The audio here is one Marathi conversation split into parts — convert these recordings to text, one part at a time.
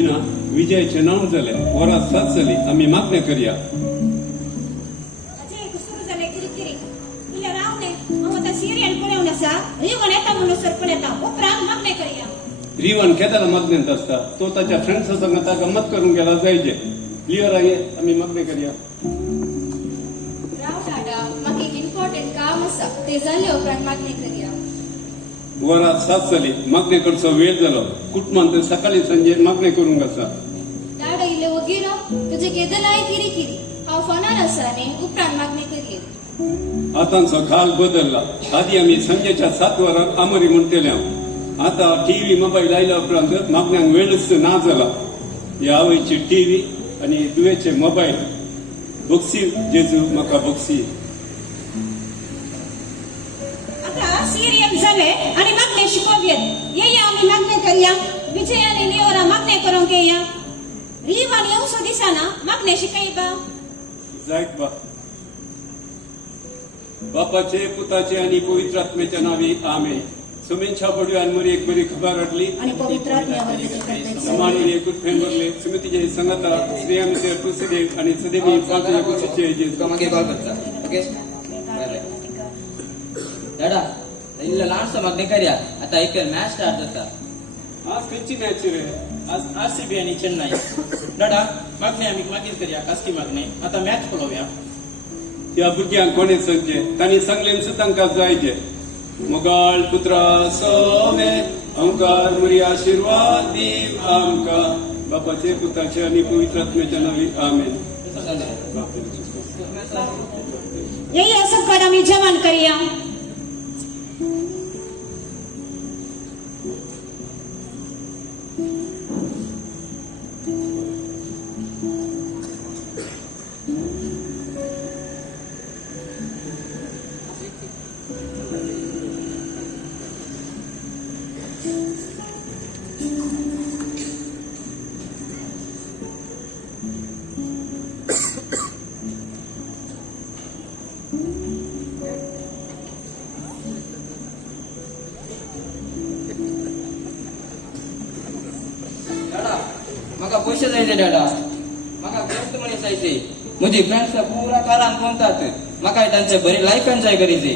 ना विजयाचे नाव झाले वरात 7 साली आम्ही मागण्या करूया. अजय सुरू झाले किरकिरी तुला राव ने मग सिरियल पुण्याहून असा रिवन येता म्हणून सरपण येता उपरांत मागण्या करूया. रिवन केदाला मागण्यात असता तो त्याच्या फ्रेंड्स संगत गंमत करून गेला जायचे क्लिअर आहे आम्ही मागण्या करूया. राव दादा मागे इम्पॉर्टंट काम असा ते झाले उपरांत मागणी करूया. वरात 7 साली मागण्या करचो वेळ झालो कुटुंबात सकाळी संजे मागण्या करून कसा. दादा इले वगैरे तुझे केदल आहे किरी हाव फोनार असाने उपरांत मागणी करूया. आतांचो काल बदलला आधी आम्ही संजेच्या 7 वरात आमरी म्हणतेल्या आता टीव्ही मोबाईल आयल्या उपरांत मागण्यांक वेळच ना झाला. या आवयची टीव्ही आणि दुवेचे मोबाईल बक्षी जेजू म्हाका बक्षी. आता सिरियल झाले आणि मागण्या शिकवूयात ये आम्ही मागण्या करूया. विजय आणि लिओरा मागण्या करून घेया. रिवन येऊसो दिसाना मागण्या शिकायबा जायत बा. बापाचे पुताचे आणि पवित्र आत्म्याच्या नावे आमेन. सुमेंछा पडू आणि मरी एक बरी खबर अडली आणि पवित्र आत्म्यावर विजय करते. समानी एकूण फेंबरले समितीचे संगता श्रेयामिते तुसदेव आणि सदेवी पाचव्या कुशीचे जेजू. मागे कॉल करता ओके दादा ಇಲ್ಲ ಲಾಸ್ಟ್ ಮಾಗ್ನೆ ಕರಿಯಾ आता IPL मॅच स्टार्ट जाता. आज खंयची मॅच रे. आज RCB आणि चेन्नई. दादा मागणे आम्ही मागील करूया कास्की मागणे आता मॅच पळवूया. त्या भुरग्यांक कोणे सांगचे तांणी सांगलें तांकां जायचे. मोगाळ पुत्रा सोमे ओंकार मरी आशीर्वाद दीव आमकां बापाचे पुताचे आणि पवित्र आत्म्याच्या नावे आमेन. ये असं कर आम्ही जवान करूया. दादा मका पैसे जायचे दादा मका व्यस्त म्हणे जायचे म्हणजे फ्रेंड्स पुरा कारान कोणतात मका त्यांचे बरी लाईफ एन्जॉय करीचे.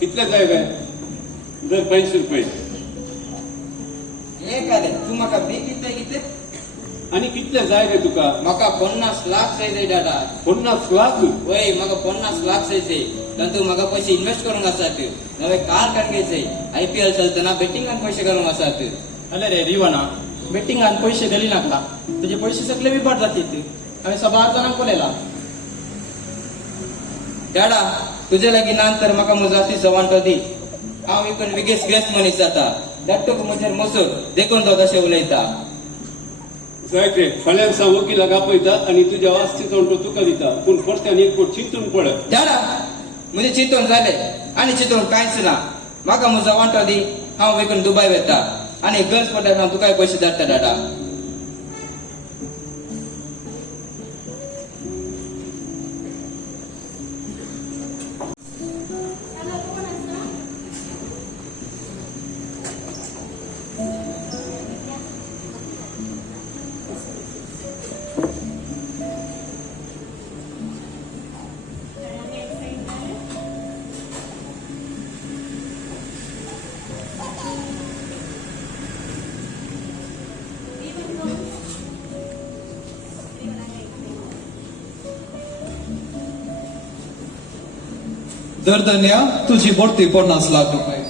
कितले जाय काय दर 500 रुपये एक आले तू मका बी किती आणि कितले जाय रे तुका. मका 50 लाख जायचे दादा. 50 लाख वय मका 50 लाख जायचे तर तू मका पैसे इन्व्हेस्ट करून असतात नवे कार काढ घ्यायचे IPL चलताना बेटिंग आणि पैसे करून असतात. अरे रे रिवाना बेटिंग आणि पैसे दिली नाका तुझे पैसे सगळे विभाट जातील. आम्ही 8 जणांक बोलेला. दादा तुझ्या लागी नंतर मका मुजास्ती सवांट दी हांव इकून बिगेस्ट ग्रेस्ट मनीस जाता दट्टूक म्हजेर मसूर देखून तो तशें उलयता. जाय रे फाल्यांसा वकिलाक आपयता आणि तुझ्या वास्ती तोंड तुका दिता पूण परत्यान एक पोट चिंतून पळय. दादा म्हणजे चिंतून झाले आणि चिंतून कांयच ना म्हाका म्हजो वांटो दी हांव विकून दुबय वेता आणि गर्ल्स पडल्यार हांव तुकाय पयशे धाडटा दादा. दरदन्या तुझी बढती 50 लाख रुपये.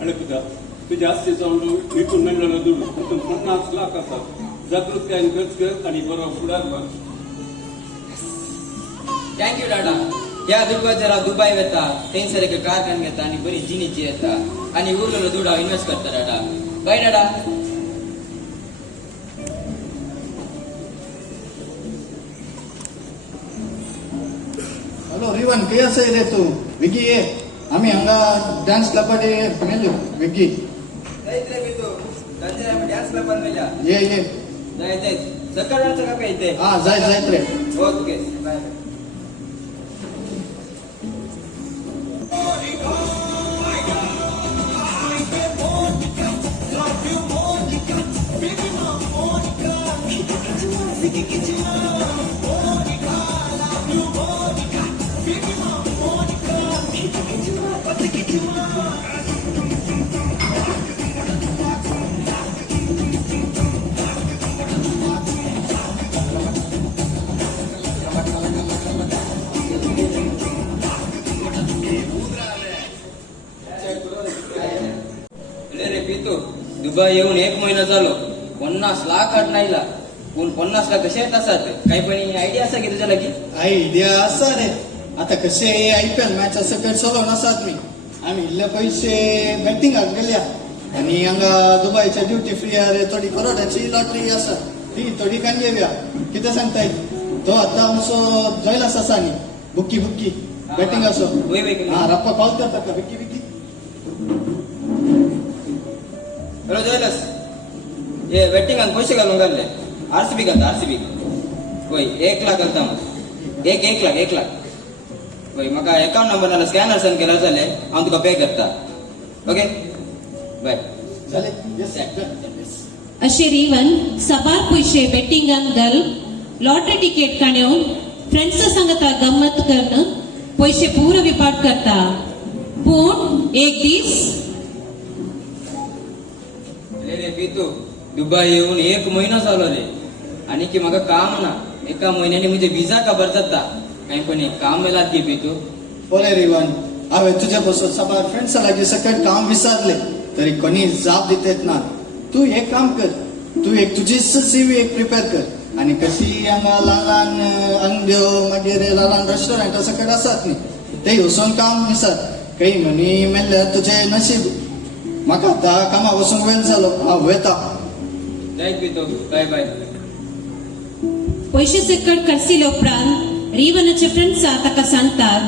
आणि तुका तुझ्या आस्ती जाऊन विकून मेळलेलो दूध तितून 50 लाख आसा. जागृतकायेन खर्च कर आणि बरो फुडार कर. थँक्यू दादा. या दुडवा जरा दुबय वेता थंयसर एक कार काडून घेता आणि बरी जिनीची येता आणि उरलेलो दूध हांव इन्व्हेस्ट करता दादा. बाय दादा. हॅलो रिवन किया सही रे तू विकी ये आम्ही हंगा डान्स क्लबमध्ये मेलो विकी जायत रे बितू संजय आम्ही डान्स क्लब मेल्या ये जायत सकाळचं का येते हा जायत रे. ओके बाय अरे रे पितो दुबई येऊन 1 महिना झालो 50 लाख आठ नाहीला कोण 50 लाख कसे येत असतात काही पण आयडिया असा की तुझ्या लगी आयडिया असा रे, आता कसे IPL मॅच सकट चलोवन आसात मी. आम्ही इल्ले पैसे बॅटिंगाक गेल्या आणि हांगा दुबयच्या ड्युटी फ्री रे थोडी करोडाची लॉटरी आसा ती थोडी कान घेवया. कितें सांगताय तो आता आमचो जॉयलास आसा न्ही बुक्की बॅटिंग असो. वय वय हा रप्पा कॉल करतात बिक्की हॅलो जयलस हे बॅटिंगान पैसे घालून घालले RCB घालता RCB होय 1 लाख घालता मग 1 लाख होय म्हाका अकाउंट नंबर नाला स्कॅनर सेंड केला जाल्यार हांव तुका पे करता ओके बाय झाले. येस अशे रिवन सबार पयशे बेटिंगान घाल लॉटरी तिकेट काडून फ्रेंड्स सांगता गंमत करून पयशे पूर विपाट करता. पूण एक दीस रे पितू दुबई येऊन 1 महिना झालो रे आणि की म्हाका काम ना 1 महिन्याने म्हणजे विजा खबर जाता काही पण काम मेलात की पितू बोले रिवन हांवें तुझ्या बसून सबार फ्रेंड्सा लागीं सकट काम विचारले तरी कोणी जाप दितेत ना. तू एक काम कर, तू एक तुझी CV एक प्रिपेअर कर आणि कशी हांगा ल्हान अंगड्यो मागीर ल्हान रेस्टॉरंटा सकट आसात न्ही ते वचून काम विचार. काही म्हणी मेल्ल्यार तुजें नशीब. म्हाका आतां कामा वचूंक वेळ जालो, हांव वयता. जायत पितू बाय बाय पयशे सकट करसिले उपरांत रिवनाचे फ्रेंड्स ताका सांगतात.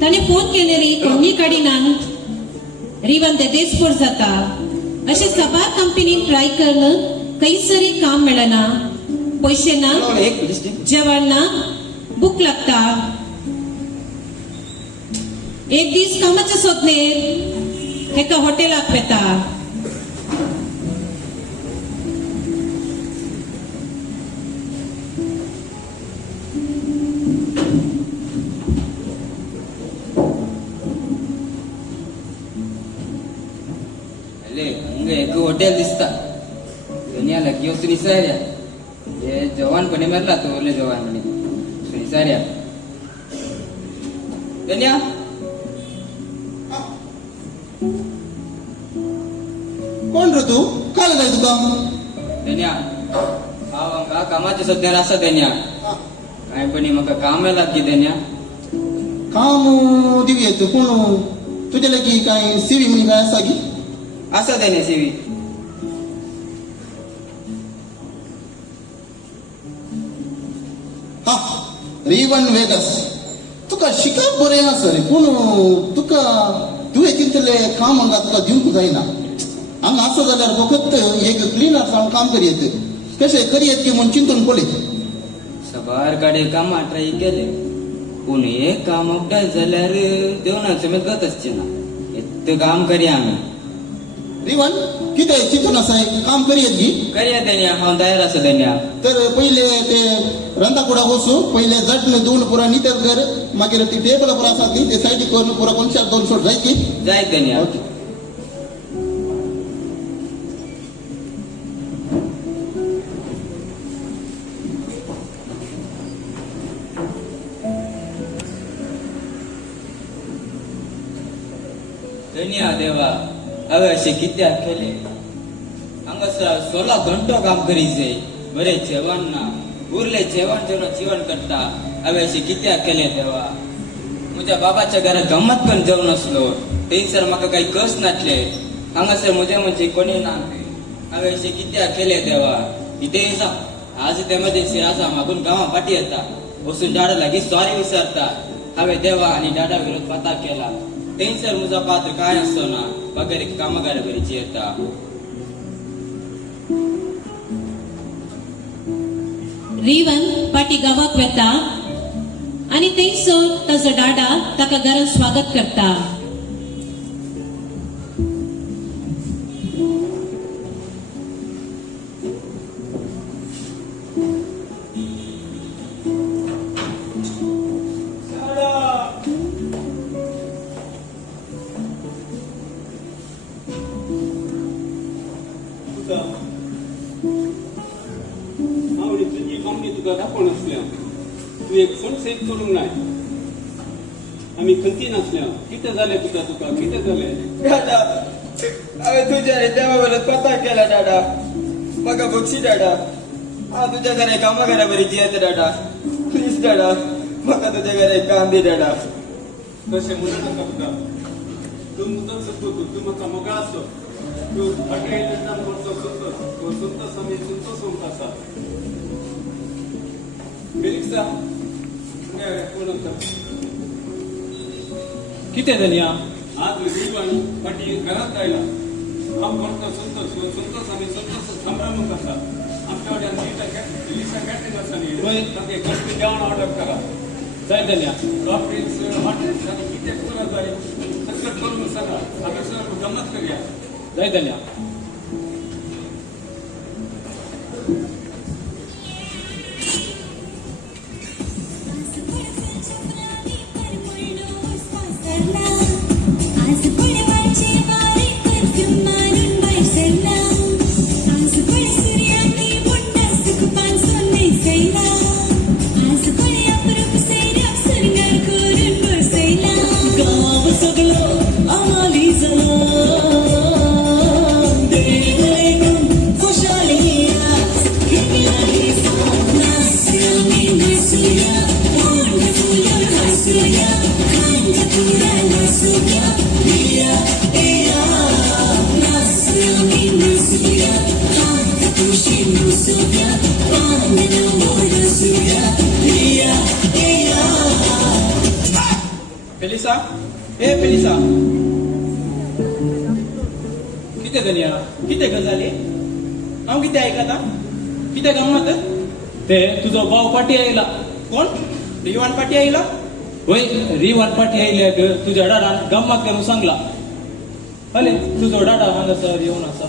ताणे फोन केलेली कोणी काडिनान रिवन ते देसपूर जाता. अशे सबार कंपनीक ट्राय करून खंयसरी काम मेळना, पयशे ना, एक मिनिट जेवण ना, भूक लागता. एक दीस कामाच्या सोदनेर एका हॉटेलाक वेता. एक हॉटेल दिसता दुनियाला किंवा सुनिसार्या हे जवानपणे मरला तो ओले जवानपणे सुनिसार्या दुनिया कोण रे तू? काय जाय तुका? दुनिया हांव हांगा कामाच्या सद्यार आसा दुनिया काय पण म्हाका काम येलात की दुनिया काम दिवी येत पूण तुझ्या लगी काय CV म्हणी काय आसा की? आसा दुनिया CV हा रिवन वेगस तुका शिकप बरें आसा रे पूण तुका तुवें चिंतले काम हांगा तुका दिवंक जायना. हांगा आसा जाल्यार फकत एक क्लिनर जावन काम करीत कशें करीत की म्हूण चिंतून पळय. सबार कडे कामा ट्राय केले पूण एक काम अपडाय जाल्यार देवनाचे मेळ गत आसचे ना इतकं काम करया आमी. रिवन कितें चिंतून आसाय काम करीत गी करया दुनिया हांव तयार आसा दुनिया तर पहिले ते रंदा वचू पहिले जटन धुवन पुरा नितळ कर मागीर ती टेबल पुरा आसात न्ही ते सायडीक करून पुरा 2 सोट जायत की जायत दुनिया दुनिया देवा हांवें अशें कित्याक केले हांगासर 16 घंटो काम करीचे बरें जेवण ना उरले जेवण करता हांवें अशें कित्याक केले देवा म्हज्या बाबाच्या घरात गंमत करून जेवण आसलो थंयसर म्हाका काही कस नासले हांगासर म्हजे म्हणजे कोणी ना हांवें अशें कित्याक केले देवा इथे आज ते मध्ये आसा मागून गांवां फाटी येता वचून डाडा लागीं सॉरी विचारता हांवें देवा आनी डाडा विरोध पता केला थंयसर म्हजो पात्र काय आसतो ना वगैरे कामगार बरीची येता रिवन पाटी गावाक वेता आणि थंयसर ताजो डाडा ताका घरान स्वागत करता. आवडी तुझी मम्मी तुका दाखोवन आसल्या तू एक फोन सेव करूंक नाय. आमी खंती नासल्या कितें जालें तुका कितें जालें? दादा हांवें तुज्या देवा बरोबर कोंताक्ट केला दादा. म्हाका बक्षी दादा. हांव तुज्या घरा कामा घरा बरी जियेता दादा. प्लीज दादा म्हाका तुज्या घरा काम दी दादा. तशें म्हणू नाका तुका. तू मुद्दम सकतो तू म्हाका मोगाळ आसो. तू फाटल्या काम करतो संतोष आमी संतोष म्हणटा आसा. फेलिक्सा कोण आसा? कितें धनिया? आज रिवन फाटी घरात आयला. काम करतो संतोष आमी संतोष संभ्रम आसा. आमच्या वाड्यान फेलिक्सा कॅटरिंग आसा न्ही. होय. ताका कसली जेवण ऑर्डर करा. जाय धनिया. सॉफ्ट ड्रिंक्स हॉटेल्स आनी कितें करा जाय सगळं करून सांगा. आमी सगळं गंमत करया. जाय धनिया. आज पडवाचे वारे परफ्यूम मारून बाहेर सरला. आज पड सूर्याकी मोठा सुखपान सोने सैला. आज पड अप्रूप सैराप सुरंगार करून बसैला. गाव सगळं आमाली जला. देव एकदम खुशालिया. खेळाली साथ नाचूया मी नाचूया. तोंड फुलं हसूया. खांद पुरा नाचूया. या या नाचूया मी नाचूया. हात तुझी नाचूया. पान मोडसूया. या या फेलिसा ए फेलिसा कितें धनिया? कितें गजाली? हांव कितें आयकता? कितें गंमत? ते तुजो भाव पाटी आयला. कोण? रिवान पाटी आयला? होय रिवान पाटी आयल्याक तुज्या डाडान गंमत करून सांगला. हले तुजो डाडा हांगासर येवन आसा.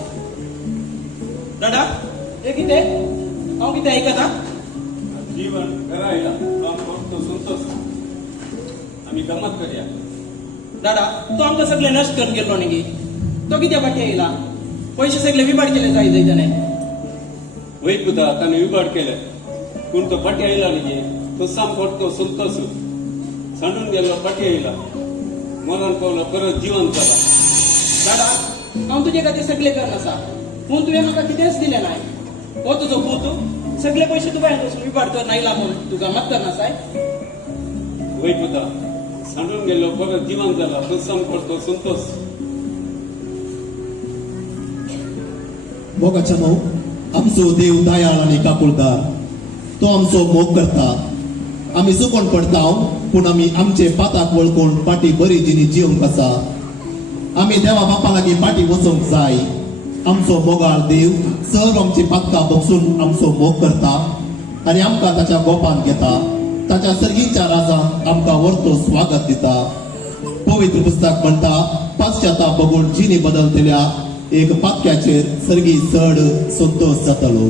डाडा ए कितें? हांव कितें आयकता? जीवन घरा आयला. काम करतो संतोष आमी गंमत करया. दादा तो आमकां सगळे नश्ट करून गेलो न्ही. तो कित्या पाटी आयला? पैसे सगळे विबाड केले जाय ताणे. वय पुता ताणें विबाड केले पूण तो पाटी आयला न्ही. तो साम करतो संतोष सांडून गेलो पाटी आयला. मरण पावलो परत जिवंत जाला. दादा हांव तुजे खातीर सगळे करन आसा पूण तुवें म्हाका कितेंच दिलें नाय. हो तुजो पूत सगळे पयशे तुका विबाड कर नायला म्हूण तूं गंमत करनासाय. वय पुता सांडून गेलो परत जिवंत जाला. तो साम करतो संतोष. मोगाच्या न्हू आमचो देव दयाळ आनी काकुळदार. तो आमचो मोग करता. आमी चुकोन पडटा पूण आमी आमचे पाताक वळखून पाटी बरी जिणी जिवंक आसा. आमी देवा बापा लागीं पाटी वचोंक जाय. आमचो मोगाळ देव सर आमची पातकां बसून आमचो मोग करता आनी आमकां ताच्या गोपान घेता. ताच्या सर्गीच्या राजान आमकां व्हरतो स्वागत दिता. पवित्र पुस्तक म्हणटा पाश्चाताप बघून जिणी बदलतल्या एक पातक्याचेर सर्गी चड संतोष जातलो.